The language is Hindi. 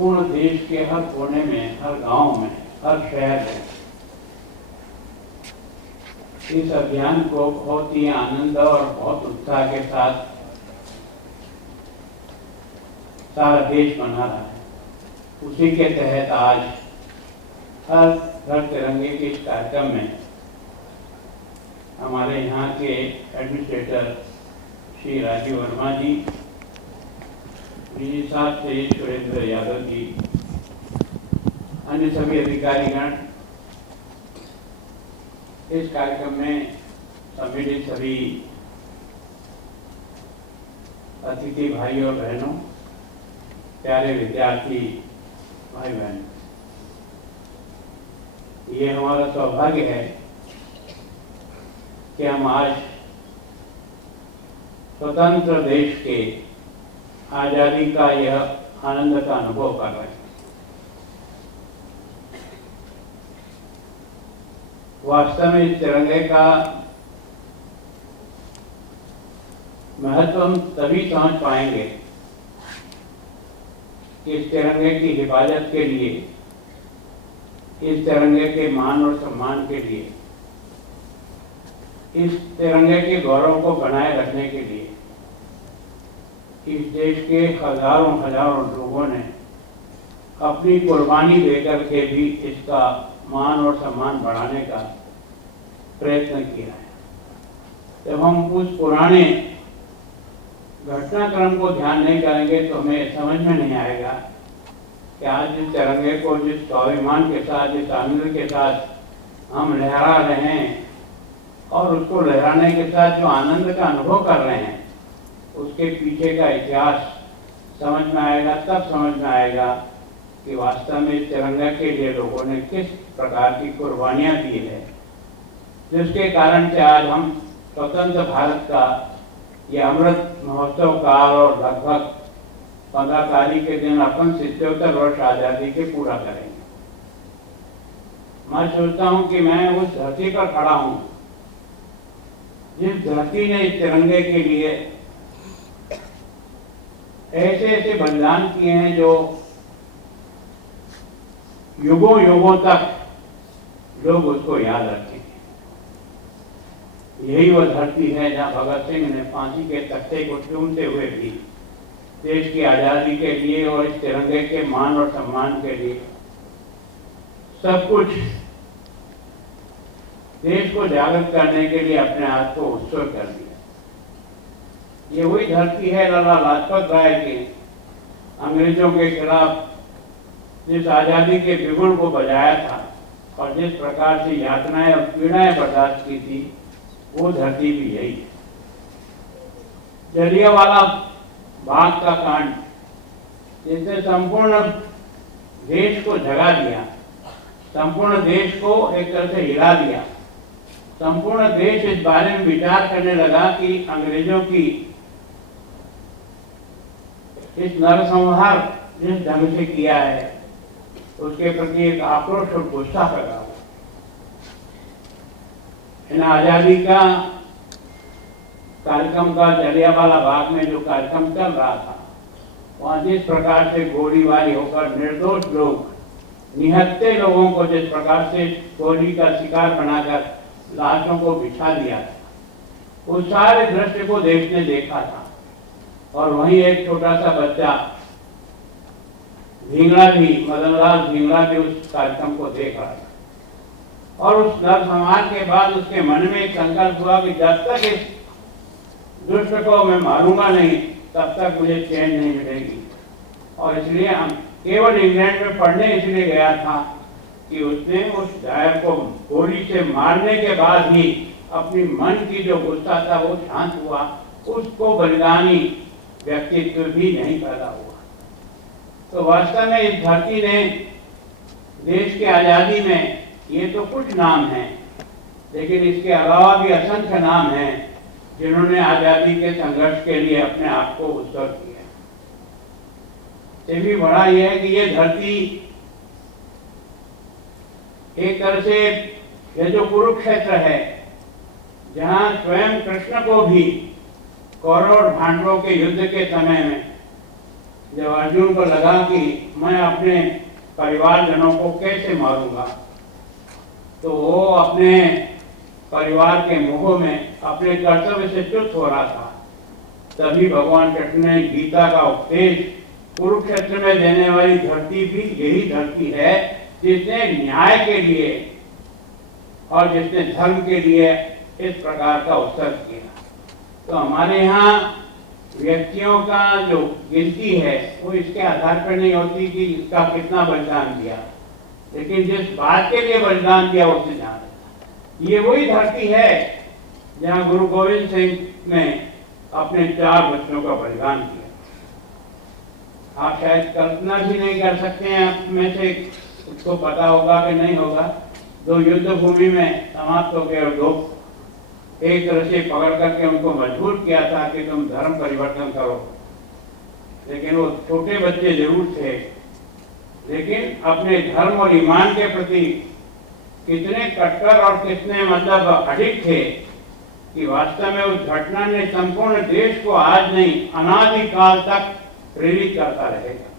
संपूर्ण देश के हर कोने में, हर गांव में, हर शहर में इस अभियान को बहुत ही आनंद और बहुत उत्साह के साथ सारा देश मना रहा है। उसी के तहत आज हर घर तिरंगे के इस कार्यक्रम में हमारे यहाँ के एडमिनिस्ट्रेटर श्री राजीव वर्मा जी, जी साहब श्री सुरेंद्र यादव जी, अन्य सभी अधिकारीगण, इस कार्यक्रम में सम्मिलित सभी अतिथि भाई और बहनों, प्यारे विद्यार्थी भाई बहन, ये हमारा सौभाग्य है कि हम आज स्वतंत्र देश के आजादी का यह आनंद का अनुभव कर रहे हैं। वास्तव में इस तिरंगे का महत्व हम तभी समझ पाएंगे कि इस तिरंगे की हिफाजत के लिए, इस तिरंगे के मान और सम्मान के लिए, इस तिरंगे के गौरव को बनाए रखने के लिए इस देश के हजारों हजारों लोगों ने अपनी कुर्बानी देकर के भी इसका मान और सम्मान बढ़ाने का प्रयत्न किया है। जब हम उस पुराने घटनाक्रम को ध्यान नहीं करेंगे तो हमें समझ में नहीं आएगा कि आज इस तिरंगे को जिस स्वाभिमान के साथ, जिस आनंद के साथ हम लहरा रहे हैं और उसको लहराने के साथ जो आनंद का अनुभव कर रहे हैं, उसके पीछे का इतिहास समझ में आएगा। तब समझ में आएगा कि वास्तव में इस तिरंगा के लिए लोगों ने किस प्रकार की कुर्बानियां दी है, जिसके कारण से आज हम स्वतंत्र भारत का ये अमृत महोत्सव काल और लगभग 15 तारीख के दिन अपन 77 वर्ष आजादी के पूरा करेंगे। मैं सोचता हूं कि मैं उस धरती पर खड़ा हूं जिस धरती ने इस तिरंगे के लिए ऐसे ऐसे बलिदान किए हैं जो युगों युगों तक लोग उसको याद रखेंगे। यही वह धरती है जहां भगत सिंह ने फांसी के तख्ते को चूमते हुए भी देश की आजादी के लिए और इस तिरंगे के मान और सम्मान के लिए सब कुछ देश को जागृत करने के लिए अपने आप को उत्सर्ग कर दिया। ये वही धरती है लाला लाजपत राय के अंग्रेजों के खिलाफ जिस आजादी के बिगुल को बजाया था और जिस प्रकार से यातनाएं और पीड़ाएं बर्दाश्त की थी, वो धरती भी यही है। जलियांवाला बाग का कांड जिसने संपूर्ण देश को जगा दिया, संपूर्ण देश को एक तरह से हिला दिया, संपूर्ण देश इस बारे में विचार करने लगा कि अंग्रेजों की इस नरसंहार जिस ढंग से किया है उसके प्रति एक आक्रोश और गुस्सा पैदा हुआ। इन आजादी का कार्यक्रम का जलियांवाला बाग में जो कार्यक्रम चल रहा था, वहां जिस प्रकार से गोलीबारी होकर निर्दोष लोग, निहत्थे लोगों को जिस प्रकार से गोली का शिकार बनाकर लाशों को बिछा दिया था, उस सारे दृश्य को देश ने देखा था। और वहीं एक छोटा सा बच्चा ढींगड़ा भी, मदनलाल ढींगड़ा भी उस कार्यक्रम को देख रहा था। और उस नरसंहार के बाद उसके मन में एक संकल्प हुआ कि जब तक इस दुष्ट को मैं मारूंगा नहीं, तब तक मुझे चैन नहीं मिलेगी। और इसलिए हम केवल इंग्लैंड में पढ़ने इसलिए गया था कि उसने उस जायर को गोली से मारने के बाद ही अपनी मन की जो गुस्सा था वो शांत हुआ, उसको बलिदानी व्यक्तित्व भी नहीं पैदा हुआ। तो वास्तव में इस धरती ने देश की आजादी में, ये तो कुछ नाम हैं, लेकिन इसके अलावा भी असंख्य नाम हैं जिन्होंने आजादी के संघर्ष के लिए अपने आप को उत्सर्ग किया। ये भी बड़ा यह है कि ये धरती एक तरह से ये जो कुरुक्षेत्र है, जहां स्वयं कृष्ण को भी कौरव और पांडवों के युद्ध के समय में जब अर्जुन को लगा कि मैं अपने परिवारजनों को कैसे मारूंगा, तो वो अपने परिवार के मोह में अपने कर्तव्य से च्युत हो रहा था। तभी भगवान कृष्ण ने गीता का उपदेश कुरुक्षेत्र में देने वाली धरती भी यही धरती है जिसने न्याय के लिए और जिसने धर्म के लिए इस प्रकार का उत्सर्ग किया। तो हमारे यहाँ व्यक्तियों का जो गिनती है वो इसके आधार पर नहीं होती कि इसका कितना बलिदान दिया, लेकिन जिस बात के लिए बलिदान दिया उससे जान। ये वही धरती है जहाँ गुरु गोविंद सिंह ने अपने 4 बच्चों का बलिदान किया। आप शायद कल्पना भी नहीं कर सकते हैं, आप में से उसको पता होगा कि नहीं होगा। 2 युद्ध भूमि में समाप्त हो गए और 2 एक तरह से पकड़ करके उनको मजबूर किया था कि तुम धर्म परिवर्तन करो, लेकिन वो छोटे बच्चे जरूर थे, लेकिन अपने धर्म और ईमान के प्रति कितने कट्टर और कितने मतलब अडिग थे कि वास्तव में उस घटना ने संपूर्ण देश को आज नहीं अनादिकाल तक प्रेरित करता रहेगा।